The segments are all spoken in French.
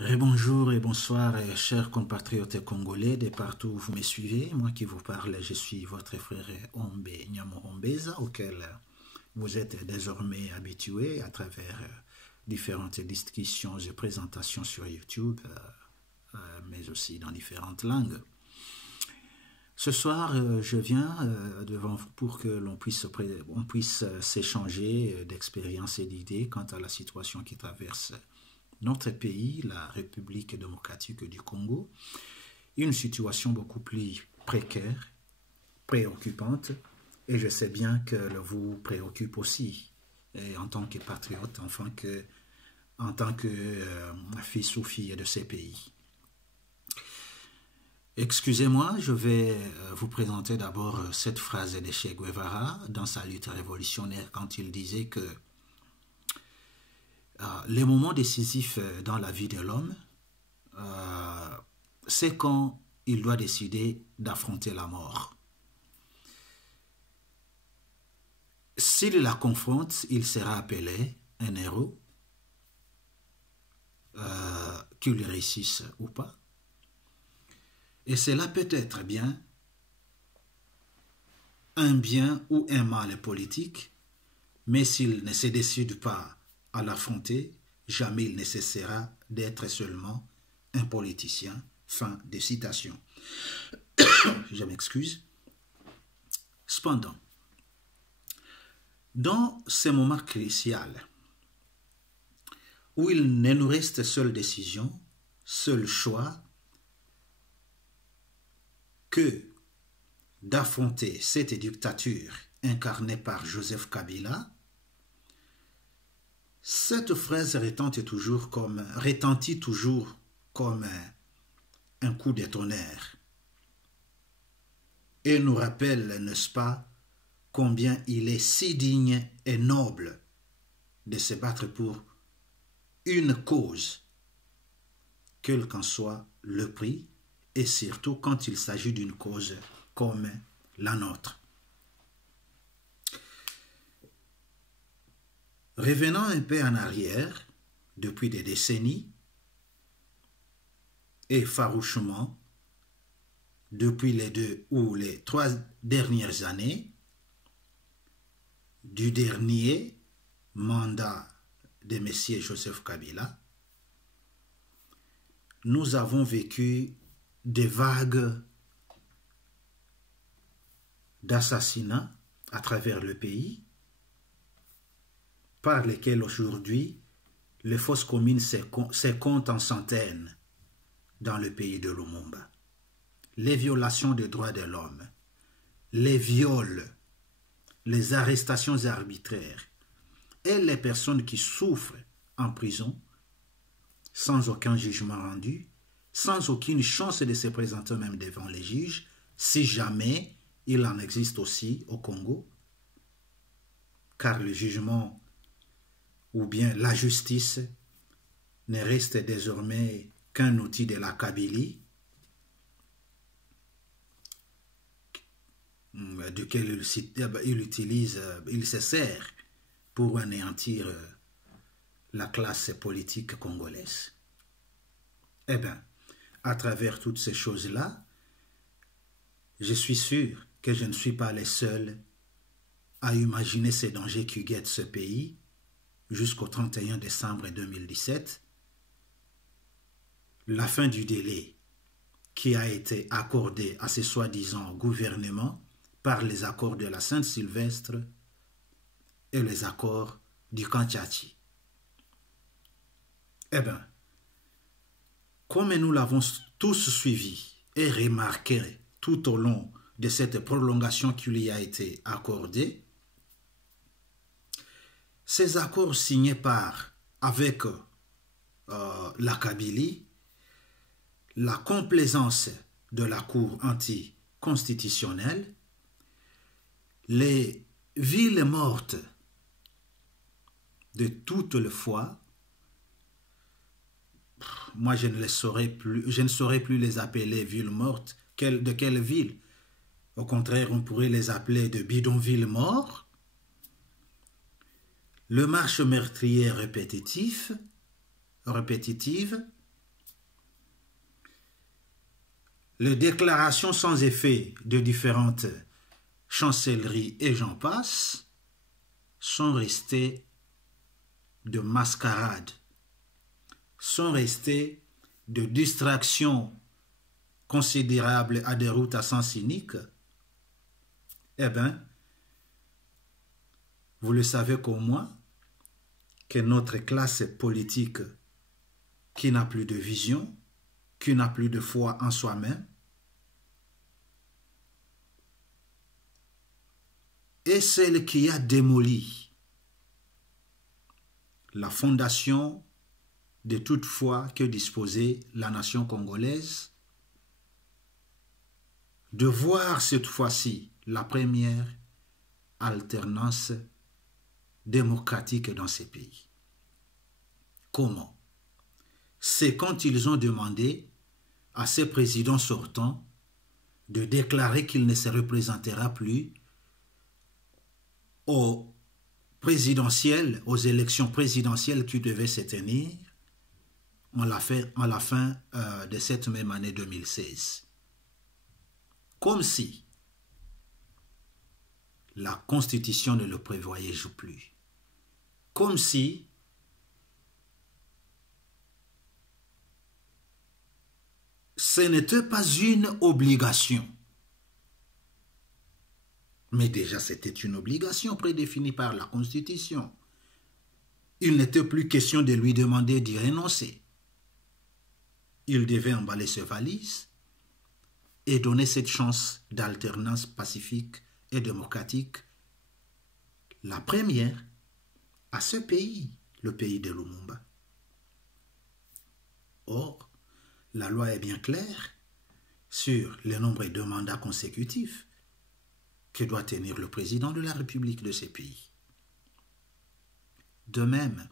Bonjour et bonsoir, chers compatriotes congolais de partout où vous me suivez. Moi qui vous parle, je suis votre frère Ombe Nyamo Ombeza, auquel vous êtes désormais habitué à travers différentes discussions et présentations sur YouTube, mais aussi dans différentes langues. Ce soir, je viens devant vous pour que l'on puisse s'échanger d'expériences et d'idées quant à la situation qui traverse notre pays, la République démocratique du Congo, une situation beaucoup plus précaire, préoccupante, et je sais bien qu'elle vous préoccupe aussi, et en tant que patriote, en tant que fils ou fille de ces pays. Excusez-moi, je vais vous présenter d'abord cette phrase de Che Guevara dans sa lutte révolutionnaire quand il disait que les moments décisifs dans la vie de l'homme, c'est quand il doit décider d'affronter la mort. S'il la confronte, il sera appelé un héros, qu'il réussisse ou pas. Et cela peut être bien ou un mal politique, mais s'il ne se décide pas à l'affronter, jamais il ne cessera d'être seulement un politicien. Fin de citation. Je m'excuse. Cependant, dans ces moments cruciaux, où il ne nous reste seule décision, seul choix, que d'affronter cette dictature incarnée par Joseph Kabila, cette phrase retentit toujours comme un coup de tonnerre et nous rappelle, n'est-ce pas, combien il est si digne et noble de se battre pour une cause, quel qu'en soit le prix, et surtout quand il s'agit d'une cause comme la nôtre. Revenant un peu en arrière, depuis des décennies, et farouchement, depuis les 2 ou les 3 dernières années, du dernier mandat de M. Joseph Kabila, nous avons vécu des vagues d'assassinats à travers le pays, par lesquels aujourd'hui les fosses communes se comptent en centaines dans le pays de Lumumba. Les violations des droits de l'homme, les viols, les arrestations arbitraires et les personnes qui souffrent en prison sans aucun jugement rendu, sans aucune chance de se présenter même devant les juges, si jamais il en existe aussi au Congo, car le jugement ou bien la justice ne reste désormais qu'un outil de la Kabylie, duquel il se sert pour anéantir la classe politique congolaise. Eh bien, à travers toutes ces choses-là, je suis sûr que je ne suis pas le seul à imaginer ces dangers qui guettent ce pays jusqu'au 31 décembre 2017, la fin du délai qui a été accordé à ce soi-disant gouvernement par les accords de la Saint-Sylvestre et les accords du Kantiati. Eh bien, comme nous l'avons tous suivi et remarqué tout au long de cette prolongation qui lui a été accordée, ces accords signés avec la Kabylie, la complaisance de la Cour anticonstitutionnelle, les villes mortes de toutes les fois, moi je ne saurais plus les appeler villes mortes. De quelle ville? Au contraire, on pourrait les appeler de bidonvilles morts. Le marche meurtrier répétitive, les déclarations sans effet de différentes chancelleries et j'en passe sont restées de mascarade, sont restées de distraction considérable à des routes à sens unique, eh bien, vous le savez comme moi, que notre classe politique qui n'a plus de vision, qui n'a plus de foi en soi-même, est celle qui a démoli la fondation de toute foi que disposait la nation congolaise, de voir cette fois-ci la première alternance démocratique dans ces pays. Comment? C'est quand ils ont demandé à ces présidents sortants de déclarer qu'il ne se représentera plus aux présidentielles, aux élections présidentielles qui devaient se tenir à la fin de cette même année 2016. Comme si la Constitution ne le prévoyait plus. Comme si ce n'était pas une obligation. Mais déjà, c'était une obligation prédéfinie par la Constitution. Il n'était plus question de lui demander d'y renoncer. Il devait emballer ses valises et donner cette chance d'alternance pacifique et démocratique, la première à ce pays, le pays de Lumumba. Or, la loi est bien claire sur le nombre de mandats consécutifs que doit tenir le président de la République de ces pays. De même,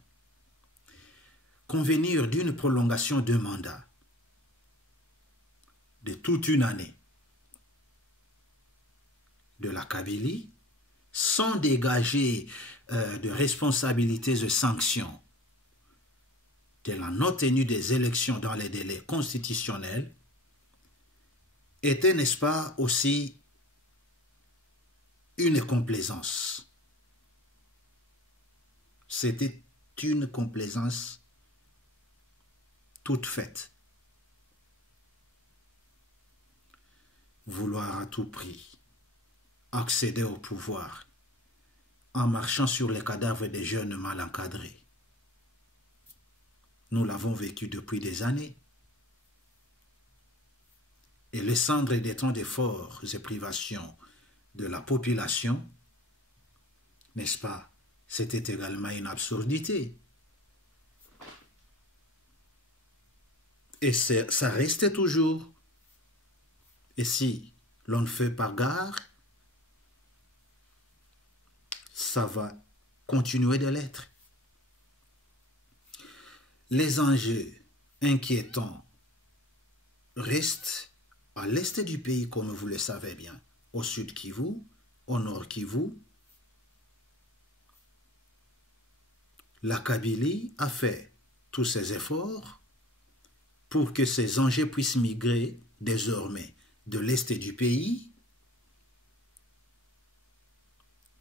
convenir d'une prolongation de mandat de toute une année de la Kabylie sans dégager de responsabilités et sanctions de la non-tenue des élections dans les délais constitutionnels était, n'est-ce pas, aussi une complaisance. C'était une complaisance toute faite. Vouloir à tout prix accéder au pouvoir en marchant sur les cadavres des jeunes mal encadrés. Nous l'avons vécu depuis des années. Et les cendres des temps d'efforts et privations de la population, n'est-ce pas, c'était également une absurdité. Et ça restait toujours. Et si l'on ne fait pas gare, ça va continuer de l'être. Les enjeux inquiétants restent à l'est du pays, comme vous le savez bien, au sud Kivu, au nord Kivu. La Kabylie a fait tous ses efforts pour que ces enjeux puissent migrer désormais de l'est du pays,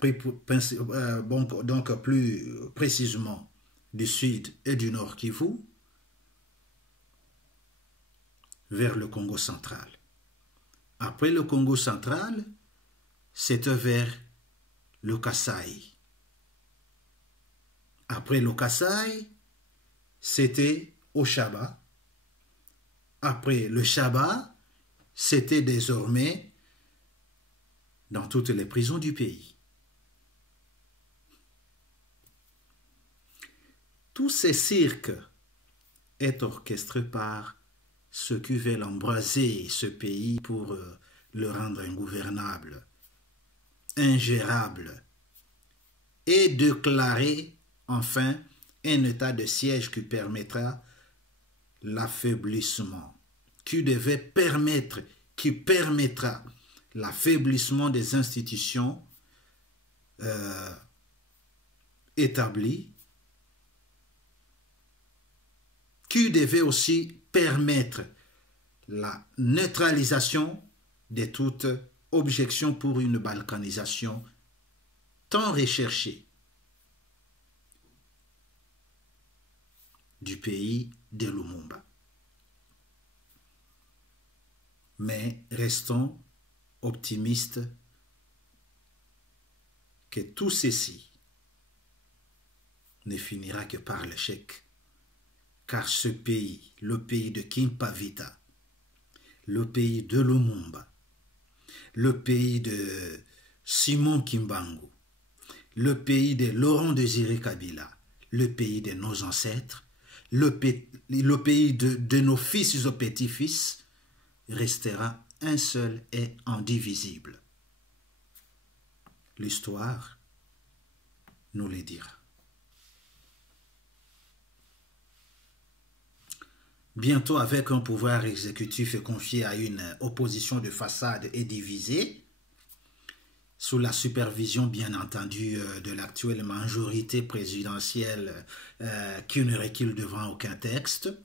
donc plus précisément du sud et du nord Kivu, vers le Congo central. Après le Congo central, c'était vers le Kasaï. Après le Kasaï, c'était au Chaba. Après le Chaba, c'était désormais dans toutes les prisons du pays. Tous ces cirques est orchestré par ceux qui veulent embraser ce pays pour le rendre ingouvernable, ingérable, et déclarer enfin un état de siège qui permettra l'affaiblissement, qui permettra l'affaiblissement des institutions établies, qui devait aussi permettre la neutralisation de toute objection pour une balkanisation tant recherchée du pays de Lumumba. Mais restons optimistes que tout ceci ne finira que par l'échec, car ce pays, le pays de Kimpavita, le pays de Lumumba, le pays de Simon Kimbangu, le pays de Laurent Désiré Kabila, le pays de nos ancêtres, le pays de nos fils et petits-fils, restera un seul et indivisible. L'histoire nous le dira. Bientôt, avec un pouvoir exécutif confié à une opposition de façade et divisée, sous la supervision bien entendu de l'actuelle majorité présidentielle qui ne recule devant aucun texte,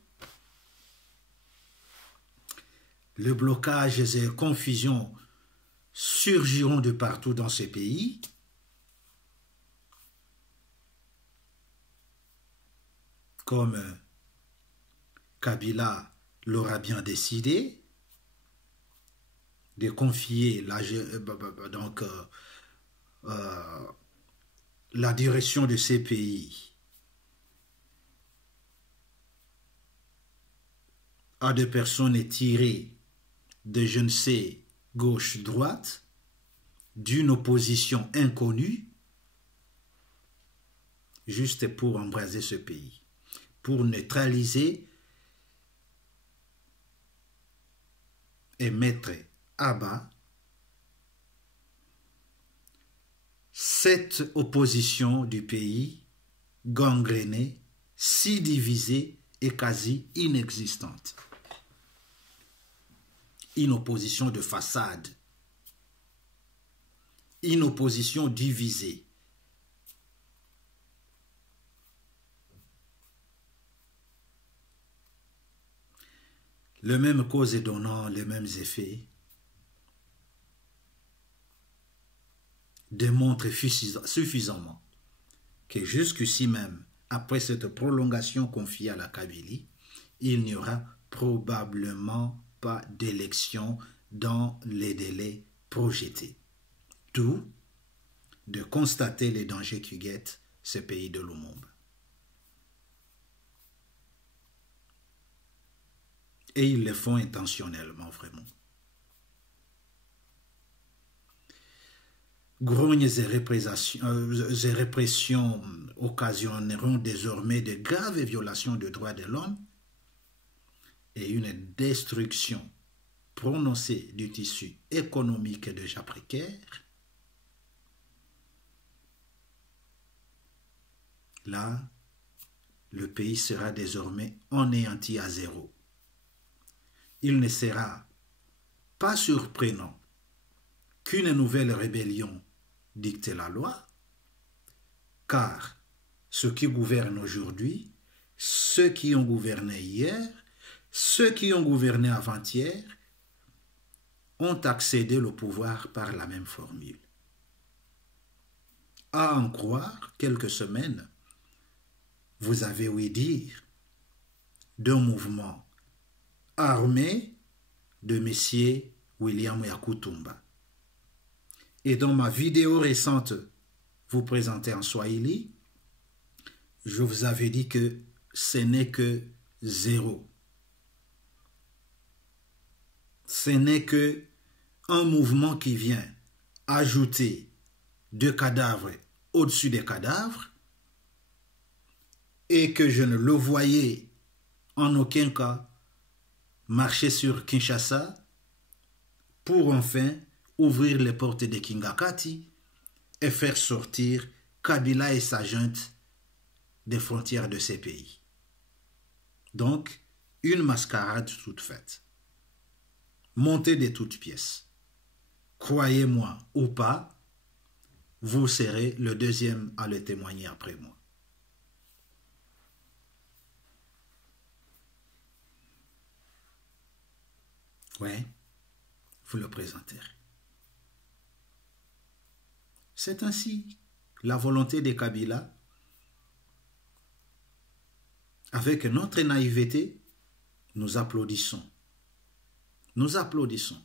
le blocage et confusion surgiront de partout dans ce pays. Comme Kabila l'aura bien décidé, de confier la direction de ces pays à des personnes tirées de je ne sais gauche-droite, d'une opposition inconnue, juste pour embraser ce pays, pour neutraliser et mettre à bas cette opposition du pays gangrénée, si divisée et quasi inexistante. Une opposition de façade, une opposition divisée. Le même cause et donnant les mêmes effets démontre suffisamment que jusqu'ici même, après cette prolongation confiée à la Kabylie, il n'y aura probablement pas d'élection dans les délais projetés. D'où de constater les dangers qui guettent ce pays de Lumumba. Et ils le font intentionnellement, vraiment. Grognes et répressions occasionneront désormais de graves violations des droits de l'homme et une destruction prononcée du tissu économique déjà précaire. Là, le pays sera désormais anéanti à zéro. Il ne sera pas surprenant qu'une nouvelle rébellion dicte la loi, car ceux qui gouvernent aujourd'hui, ceux qui ont gouverné hier, ceux qui ont gouverné avant-hier, ont accédé au pouvoir par la même formule. À en croire, quelques semaines, vous avez ouï dire d'un mouvement armé de messieurs William Yakutumba. Et dans ma vidéo récente, vous présentée en Swahili, je vous avais dit que ce n'est que zéro. Ce n'est que un mouvement qui vient ajouter deux cadavres au-dessus des cadavres et que je ne le voyais en aucun cas marcher sur Kinshasa pour enfin ouvrir les portes de Kingakati et faire sortir Kabila et sa junte des frontières de ces pays. Donc, une mascarade toute faite. Montée de toutes pièces. Croyez-moi ou pas, vous serez le deuxième à le témoigner après moi. Oui, vous le présenterez. C'est ainsi la volonté de Kabila, avec notre naïveté, nous applaudissons. Nous applaudissons.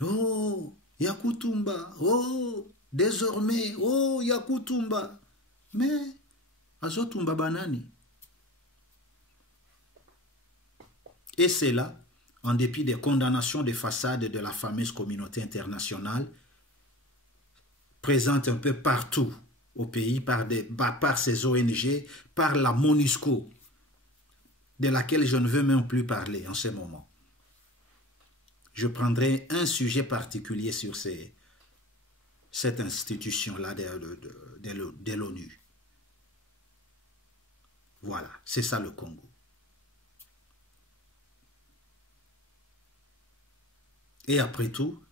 Oh, Yakutumba, oh, désormais, oh, Yakutumba. Mais, Azotumba Banani. Et c'est là, en dépit des condamnations de façade de la fameuse communauté internationale, présente un peu partout au pays par ces ONG, par la MONUSCO, de laquelle je ne veux même plus parler en ce moment. Je prendrai un sujet particulier sur cette institution-là de l'ONU. Voilà, c'est ça le Congo. Et après tout,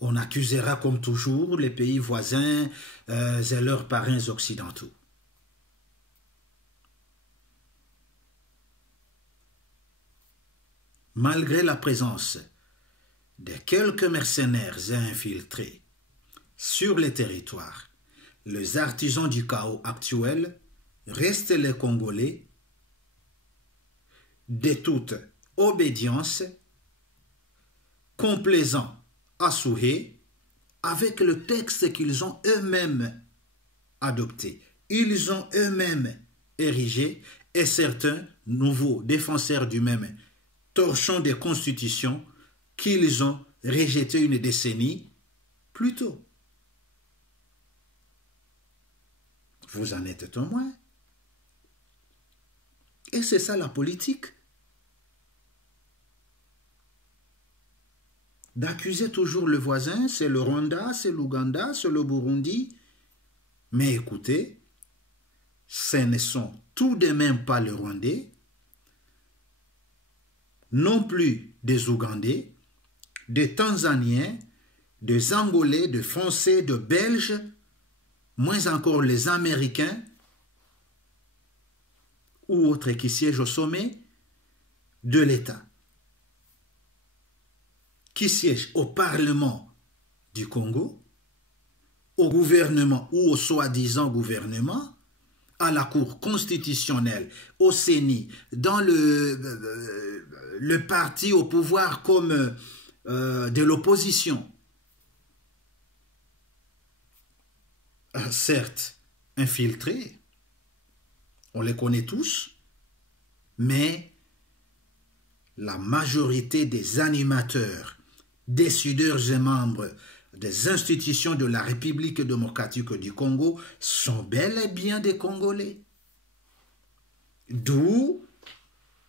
on accusera comme toujours les pays voisins et leurs parrains occidentaux. Malgré la présence de quelques mercenaires et infiltrés sur les territoires, les artisans du chaos actuel restent les Congolais de toute obédience, complaisants à souhait avec le texte qu'ils ont eux-mêmes adopté. Ils ont eux-mêmes érigé et certains nouveaux défenseurs du même torchon des constitutions qu'ils ont rejeté une décennie plus tôt. Vous en êtes témoin. Et c'est ça la politique. D'accuser toujours le voisin, c'est le Rwanda, c'est l'Ouganda, c'est le Burundi. Mais écoutez, ce ne sont tout de même pas les Rwandais, non plus des Ougandais, des Tanzaniens, des Angolais, des Français, des Belges, moins encore les Américains ou autres qui siègent au sommet de l'État, qui siègent au Parlement du Congo, au gouvernement ou au soi-disant gouvernement, à la Cour constitutionnelle, au CENI, dans le parti au pouvoir comme de l'opposition. Certes, infiltrés, on les connaît tous, mais la majorité des animateurs, décideurs et membres des institutions de la République démocratique du Congo sont bel et bien des Congolais. D'où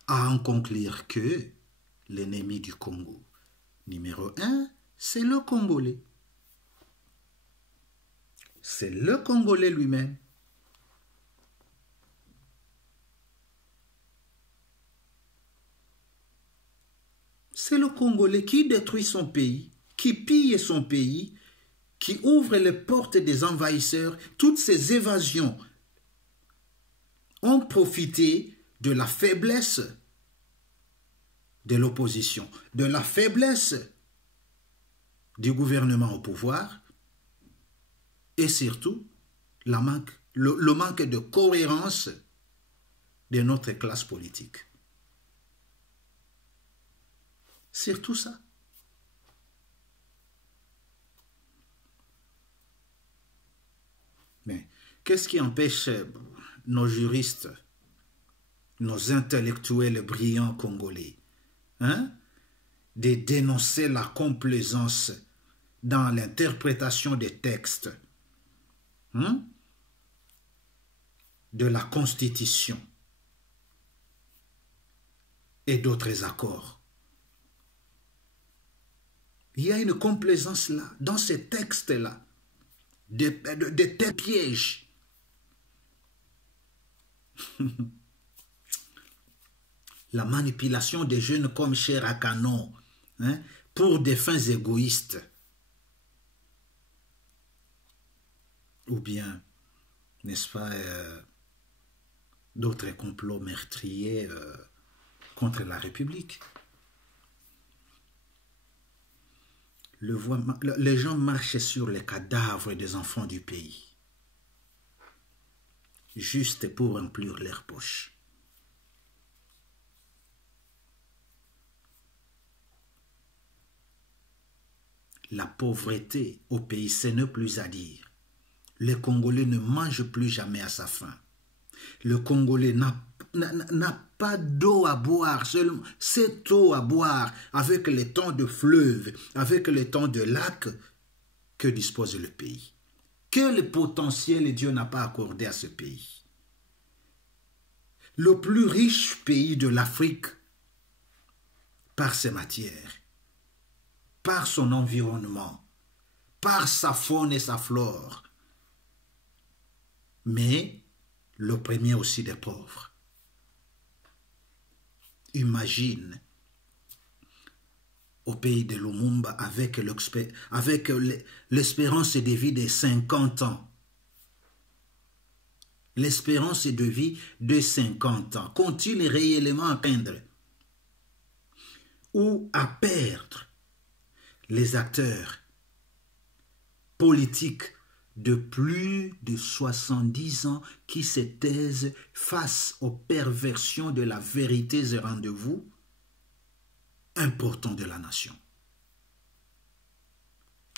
à en conclure que l'ennemi du Congo, numéro 1, c'est le Congolais. C'est le Congolais lui-même. C'est le Congolais qui détruit son pays, qui pille son pays, qui ouvre les portes des envahisseurs. Toutes ces évasions ont profité de la faiblesse de l'opposition, de la faiblesse du gouvernement au pouvoir et surtout le manque de cohérence de notre classe politique. C'est tout ça. Mais qu'est-ce qui empêche nos juristes, nos intellectuels brillants congolais, de dénoncer la complaisance dans l'interprétation des textes de la Constitution et d'autres accords? Il y a une complaisance là, dans ces textes-là, des pièges. La manipulation des jeunes comme chair à canon, pour des fins égoïstes. Ou bien, n'est-ce pas, d'autres complots meurtriers contre la République. Les gens marchaient sur les cadavres des enfants du pays, juste pour remplir leurs poches. La pauvreté au pays, ce n'est plus à dire. Le Congolais ne mange plus jamais à sa faim. Le Congolais n'a pas d'eau à boire, seulement cette eau à boire avec les temps de fleuve, avec les temps de lac que dispose le pays. Quel potentiel Dieu n'a pas accordé à ce pays? Le plus riche pays de l'Afrique par ses matières, par son environnement, par sa faune et sa flore, mais le premier aussi des pauvres. Imagine au pays de Lumumba avec l'espérance de vie de 50 ans. L'espérance de vie de 50 ans. Qu'ont-ils réellement à peindre ou à perdre les acteurs politiques de plus de 70 ans qui se taisent face aux perversions de la vérité et rendez-vous importants de la nation?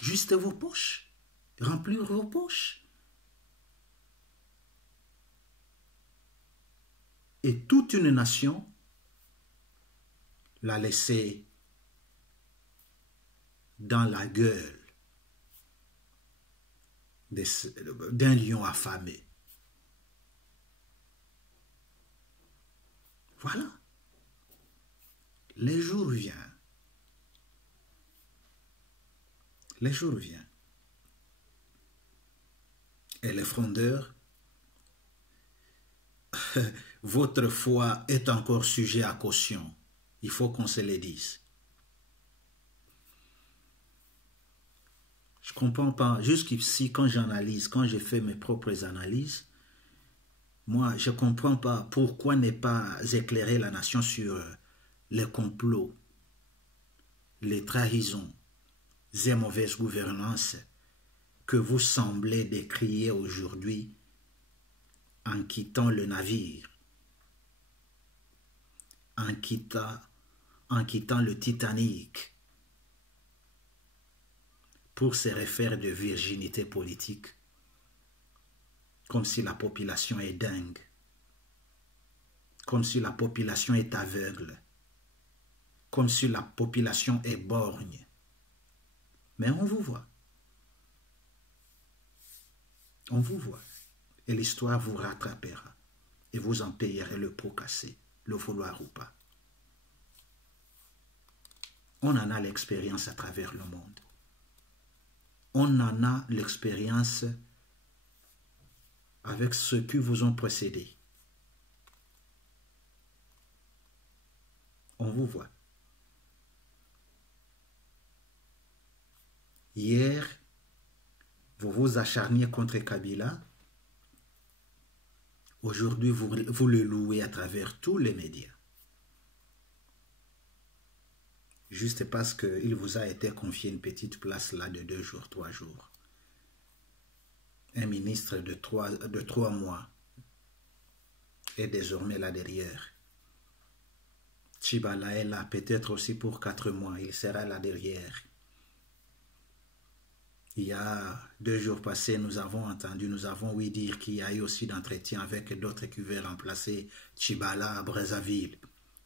Juste vos poches, remplir vos poches. Et toute une nation la laisser dans la gueule d'un lion affamé. Voilà. Le jour vient. Le jour vient. Et les frondeurs, votre foi est encore sujet à caution. Il faut qu'on se le dise. Je ne comprends pas. Jusqu'ici, quand j'analyse, quand je fais mes propres analyses, moi, je ne comprends pas pourquoi ne pas éclairer la nation sur les complots, les trahisons, les mauvaises gouvernances que vous semblez décrier aujourd'hui en quittant le navire, en quittant le Titanic pour se refaire de virginité politique, comme si la population est dingue, comme si la population est aveugle, comme si la population est borgne. Mais on vous voit. On vous voit. Et l'histoire vous rattrapera. Et vous en payerez le pot cassé, le vouloir ou pas. On en a l'expérience à travers le monde. On en a l'expérience avec ceux qui vous ont précédé. On vous voit. Hier, vous vous acharniez contre Kabila. Aujourd'hui, vous le louez à travers tous les médias. Juste parce qu'il vous a été confié une petite place là de 2 jours, 3 jours. Un ministre de 3 mois est désormais là derrière. Tchibala est là peut-être aussi pour 4 mois. Il sera là derrière. Il y a 2 jours passés, nous avons ouï dire qu'il y a eu aussi d'entretiens avec d'autres qui veulent remplacer Tchibala à Brazzaville.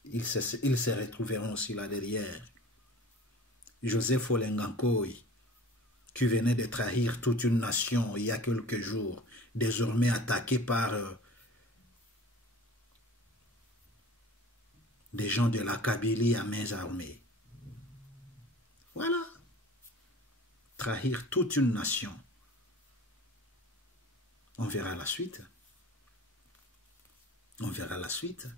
Ils se retrouveront aussi là derrière. Joseph Olengankoy, qui venait de trahir toute une nation il y a quelques jours, désormais attaqué par des gens de la Kabylie à main armées. Voilà. Trahir toute une nation. On verra la suite. On verra la suite.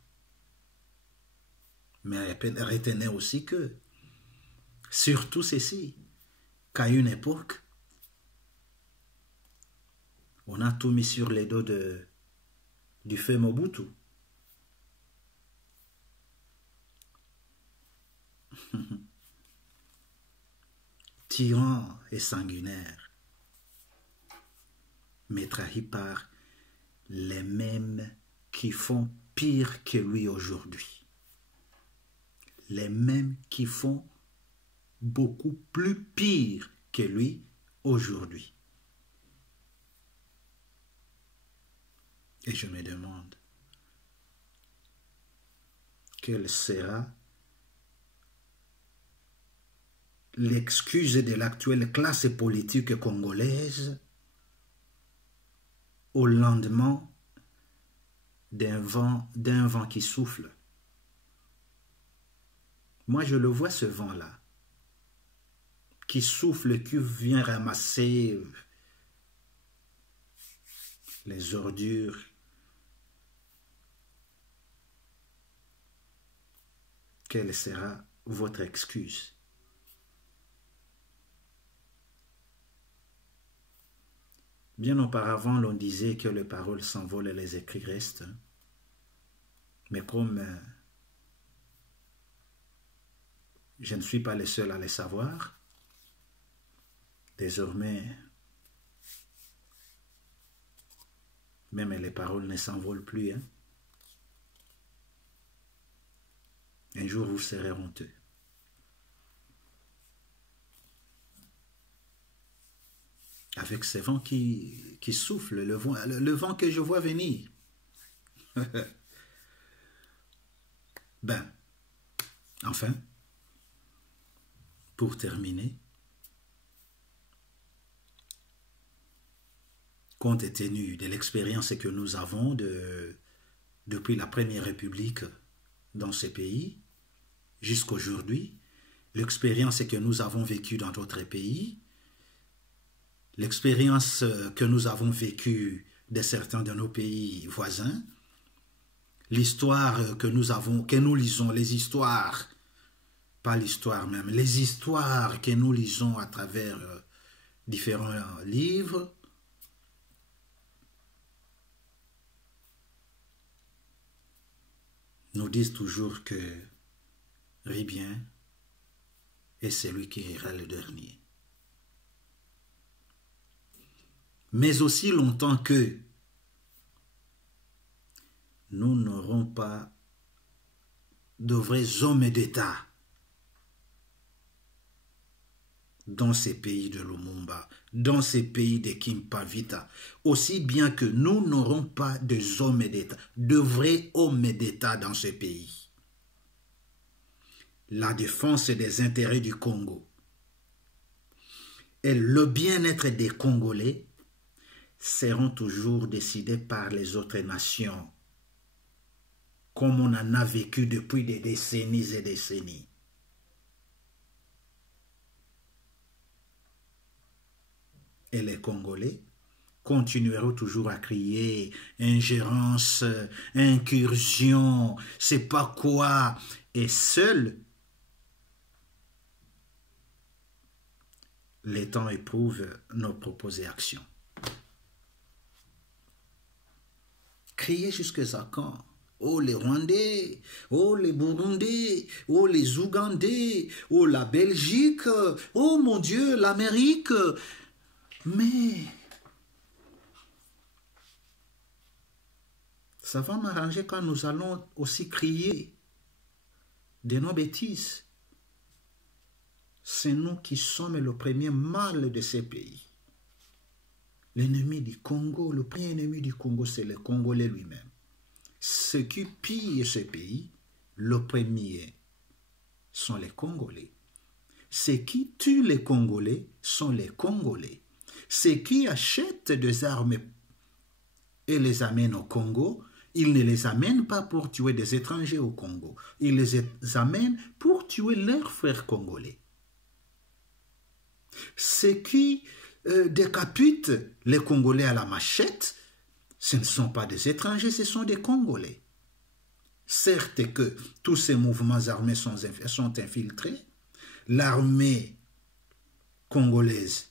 Mais retenez aussi que, surtout ceci, qu'à une époque, on a tout mis sur les dos du fait Mobutu. tyran et sanguinaire, mais trahi par les mêmes qui font pire que lui aujourd'hui. Les mêmes qui font beaucoup plus pire que lui aujourd'hui. Et je me demande, quelle sera l'excuse de l'actuelle classe politique congolaise au lendemain d'un vent qui souffle. Moi, je le vois, ce vent-là, qui souffle, qui vient ramasser les ordures. Quelle sera votre excuse? Bien auparavant, l'on disait que les paroles s'envolent et les écrits restent. Mais comme je ne suis pas le seul à le savoir, désormais, même les paroles ne s'envolent plus. Hein? Un jour, vous serez honteux. Avec ces vents qui soufflent, le vent que je vois venir. Ben, enfin, pour terminer, compte tenu de l'expérience que nous avons depuis la Première République dans ces pays, jusqu'à aujourd'hui, l'expérience que nous avons vécue dans d'autres pays, l'expérience que nous avons vécue de certains de nos pays voisins, l'histoire que nous lisons, les histoires, pas l'histoire même, les histoires que nous lisons à travers différents livres, nous disent toujours que ris bien et c'est lui qui ira le dernier. Mais aussi longtemps que nous n'aurons pas de vrais hommes d'État dans ces pays de Lumumba, dans ces pays de Kimpavita, aussi bien que nous n'aurons pas de hommes d'État, de vrais hommes d'État dans ces pays. La défense des intérêts du Congo et le bien-être des Congolais seront toujours décidés par les autres nations, comme on en a vécu depuis des décennies et décennies. Et les Congolais continueront toujours à crier ingérence, incursion, c'est pas quoi, et seuls les temps éprouvent nos proposées actions. Crier jusqu'à quand? Oh les Rwandais, oh les Burundais, oh les Ougandais, oh la Belgique, oh mon Dieu, l'Amérique. Mais ça va m'arranger quand nous allons aussi crier de nos bêtises. C'est nous qui sommes le premier mal de ces pays. L'ennemi du Congo, le premier ennemi du Congo, c'est le Congolais lui-même. Ceux qui pillent ce pays, le premier sont les Congolais. Ceux qui tuent les Congolais sont les Congolais. Ceux qui achètent des armes et les amènent au Congo, ils ne les amènent pas pour tuer des étrangers au Congo. Ils les amènent pour tuer leurs frères congolais. Ceux qui décapitent les Congolais à la machette, ce ne sont pas des étrangers, ce sont des Congolais. Certes que tous ces mouvements armés sont infiltrés, l'armée congolaise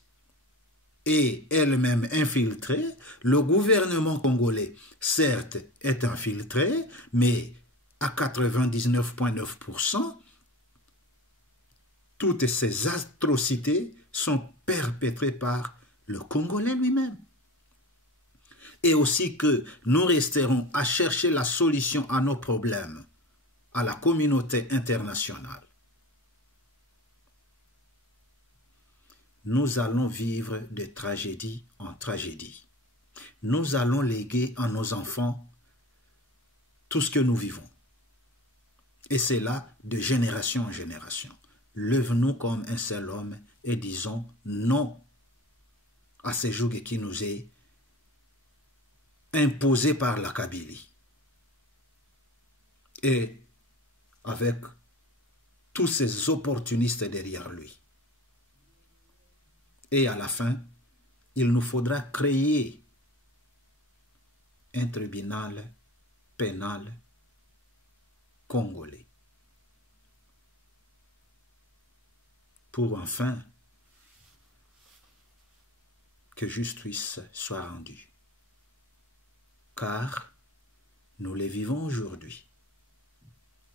est elle-même infiltrée, le gouvernement congolais, certes, est infiltré, mais à 99,9%, toutes ces atrocités sont perpétrés par le Congolais lui-même. Et aussi que nous resterons à chercher la solution à nos problèmes à la communauté internationale. Nous allons vivre de tragédie en tragédie. Nous allons léguer à nos enfants tout ce que nous vivons. Et c'est là de génération en génération. Lève-nous comme un seul homme et disons non à ce joug qui nous est imposé par la Kabylie. Et avec tous ces opportunistes derrière lui. Et à la fin, il nous faudra créer un tribunal pénal congolais pour enfin que justice soit rendue. Car nous les vivons aujourd'hui.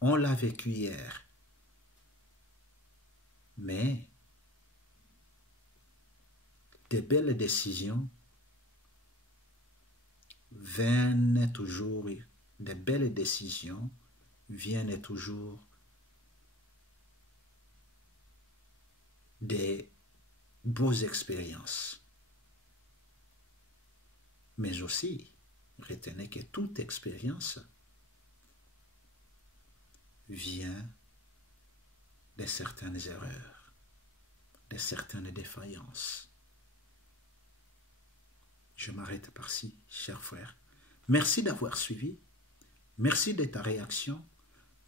On l'a vécu hier. Mais de belles décisions viennent toujours, de belles décisions viennent toujours des beaux expériences. Mais aussi, retenez que toute expérience vient de certaines erreurs, de certaines défaillances. Je m'arrête par-ci, chers frères. Merci d'avoir suivi. Merci de ta réaction.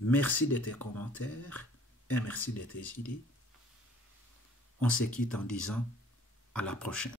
Merci de tes commentaires. Et merci de tes idées. On se quitte en disant à la prochaine.